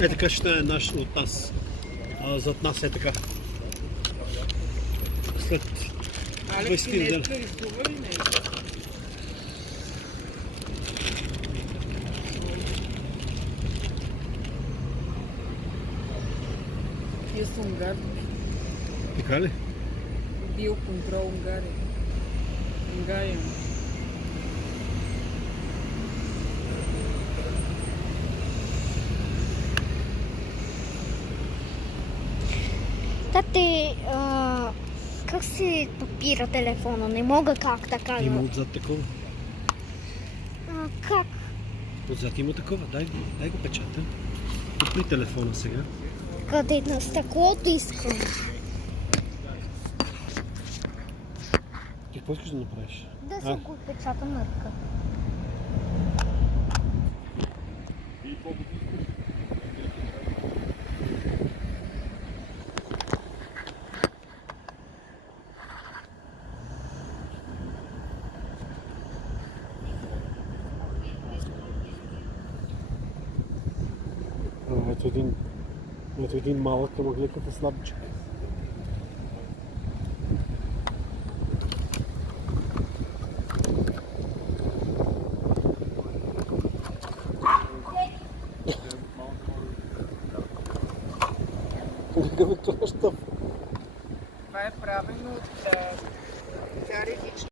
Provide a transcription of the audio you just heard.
Е така ще е наш от нас. Зад нас е така. След Алекс, 20 ти дена. днеска рисува ли нещо? Тия са унгарни. Така ли? Биоконтрол Унгария. Унгария. Тате, как се папира телефона? Не мога как така. Има отзад такова. Как? Отзад има такова. Дай го печата. При телефона сега. Къде на стъклото искам. Ти какво искаш да направиш? Да се го печата на ръка. Ето един малък камъглекът е слабчик. Какъв е това щъп? Това е правено от царевич